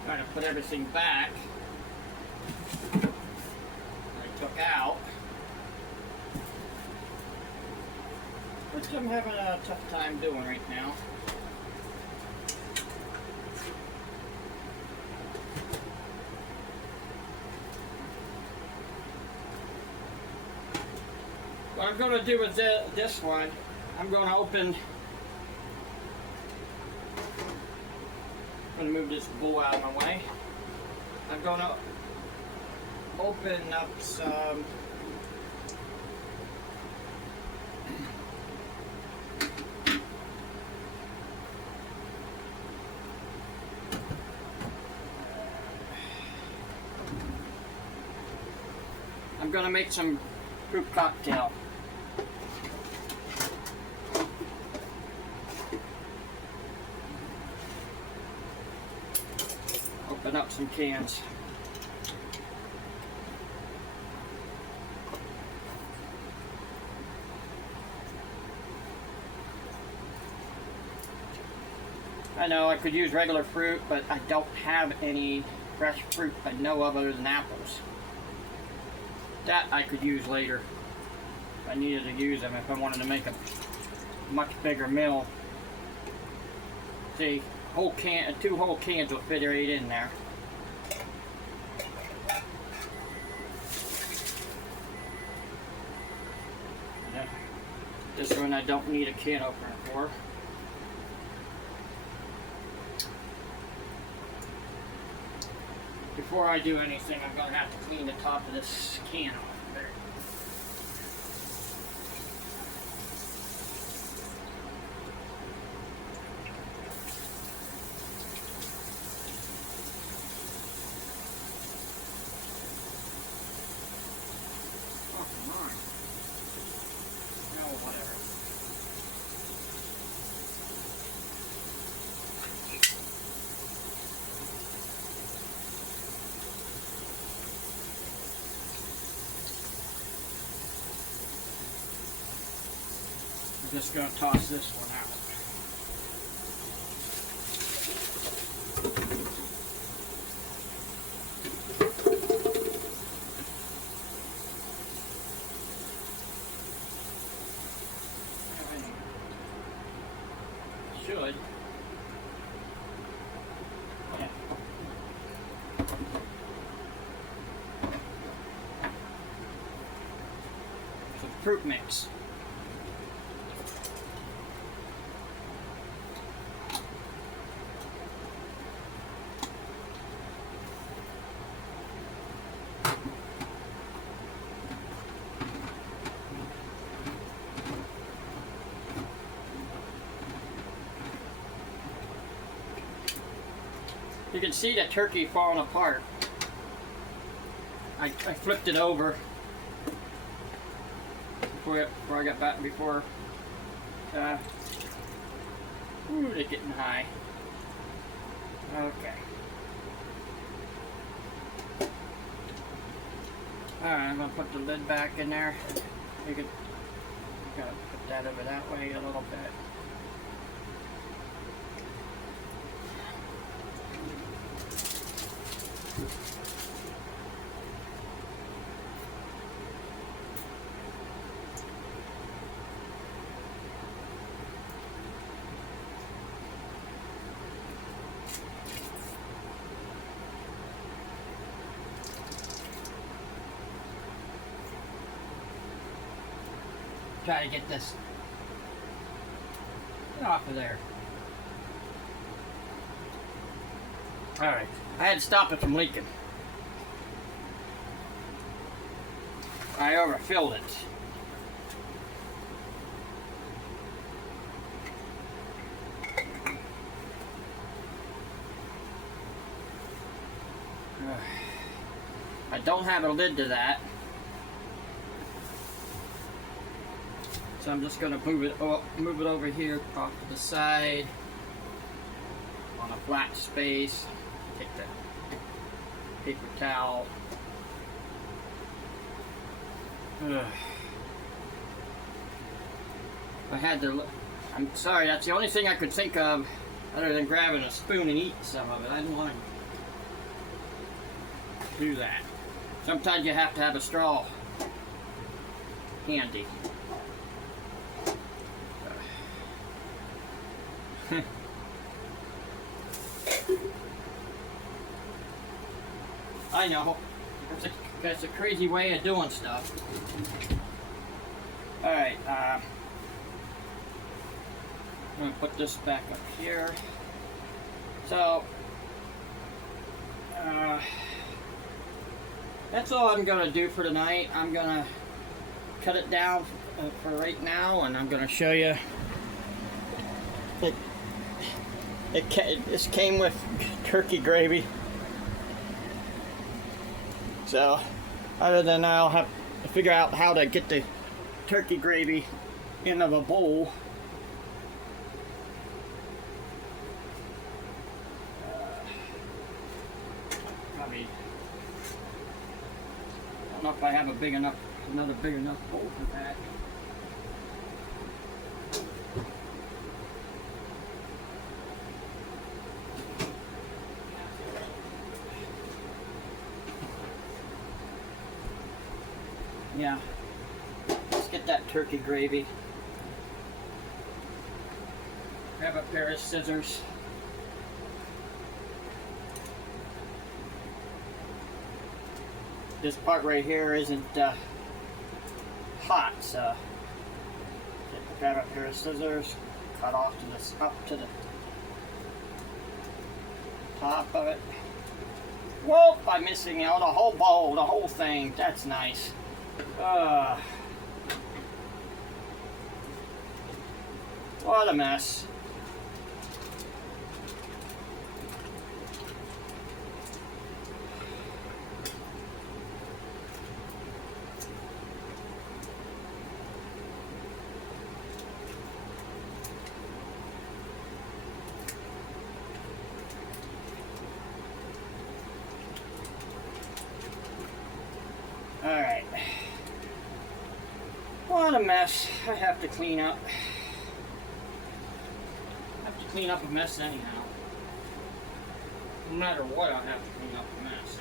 Trying to put everything back I took out. Which I'm having a tough time doing right now. What I'm going to do with this one, I'm going to open, I'm going to move this bowl out of my way. I'm going to open up some I'm going to make some fruit cocktail. Open up some cans. I know I could use regular fruit, but I don't have any fresh fruit I know of other than apples. That I could use later if I needed to use them, if I wanted to make a much bigger meal. See, whole can, 2 whole cans will fit right in there. Yeah. This one I don't need a can opener for. Before I do anything, I'm going to have to clean the top of this can off there. Oh, come on. No, whatever. I'm just going to toss this one out. Should. Yeah. Some fruit mix. You can see the turkey falling apart. I flipped it over before I got back. Ooh, they're getting high. Okay. Alright, I'm gonna put the lid back in there. You can gotta put that over that way a little bit. Try to get this off of there. Alright, I had to stop it from leaking. I overfilled it. I don't have a lid to that. So I'm just going to move it over here off to the side on a flat space. Take the paper towel. I had to. I'm sorry. That's the only thing I could think of, other than grabbing a spoon and eating some of it. I didn't want to do that. Sometimes you have to have a straw handy. I know. That's a crazy way of doing stuff. Alright, I'm going to put this back up here. So, that's all I'm going to do for tonight. I'm going to cut it down for right now, and I'm going to show you. This came with turkey gravy. So, other than that, I'll have to figure out how to get the turkey gravy into the bowl. Probably, I don't know if I have another big enough bowl for that. Yeah, let's get that turkey gravy. Grab a pair of scissors. This part right here isn't hot, so grab a pair of scissors, cut off to this up to the top of it. Whoop! I'm missing out the whole bowl, the whole thing. That's nice. What a mess. All right. What a mess. I have to clean up. I have to clean up a mess anyhow. No matter what, I'll have to clean up a mess.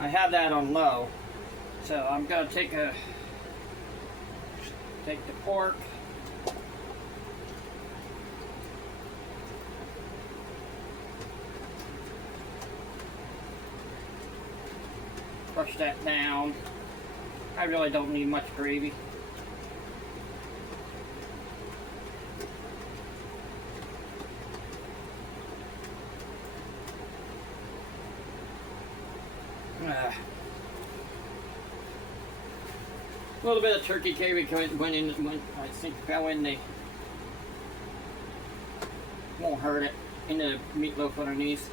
I have that on low. So I'm gonna take the pork. Brush that down. I really don't need much gravy. A little bit of turkey gravy went in, I think fell in the, won't hurt it, in the meatloaf underneath.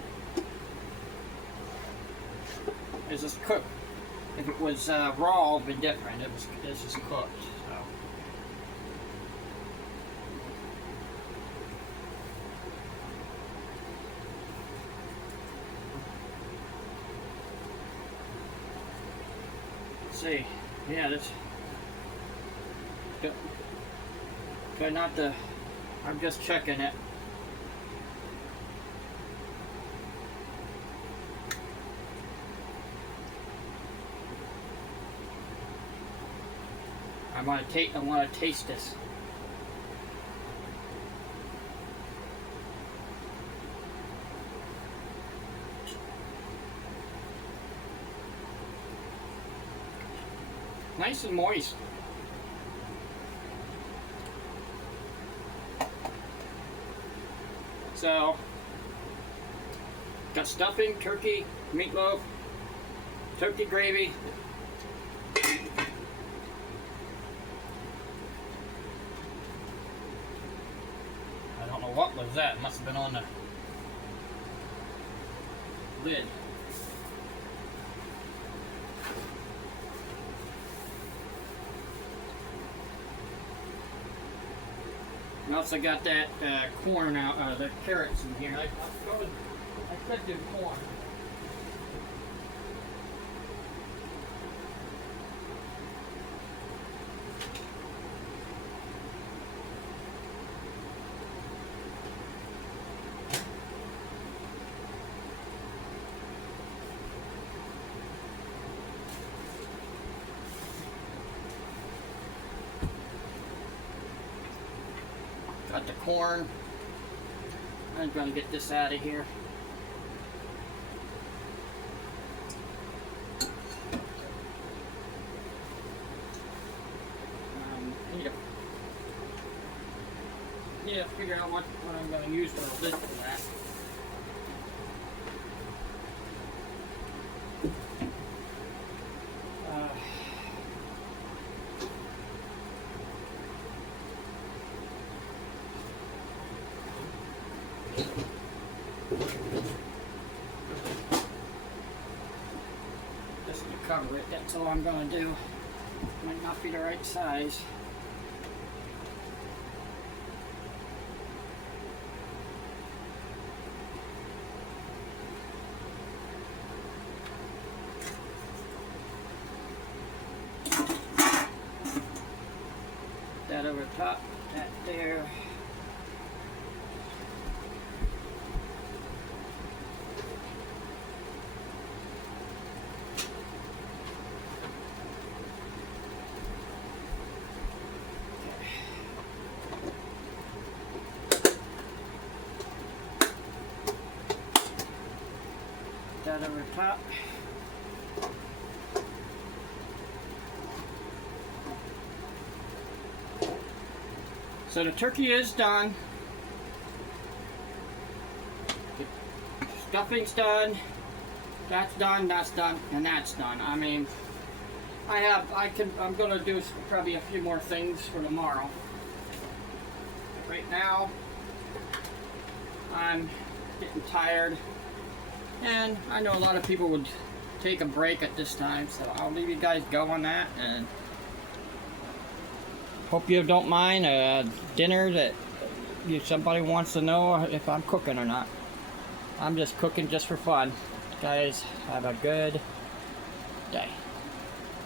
This is cooked. If it was raw, it would be different. This is cooked. So. Let's see. Yeah, that's. Try not to. I'm just checking it. I want to taste this. Nice and moist. So, got stuffing, turkey, meatloaf, turkey gravy. I don't know what was that. It must have been on the lid. And also got that corn out, the carrots in here. I could do corn. Got the corn. I'm gonna get this out of here. Need to figure out what I'm gonna use for the lid for that. Just to cover it, that's all I'm going to do. Might not be the right size. That over top, that there. That over top. So the turkey is done. The stuffing's done. That's done. That's done, and that's done. I mean, I'm gonna do probably a few more things for tomorrow. Right now, I'm getting tired. And I know a lot of people would take a break at this time, so I'll leave you guys go on that, and hope you don't mind dinner that somebody wants to know if I'm cooking or not. I'm just cooking just for fun. Guys, have a good day.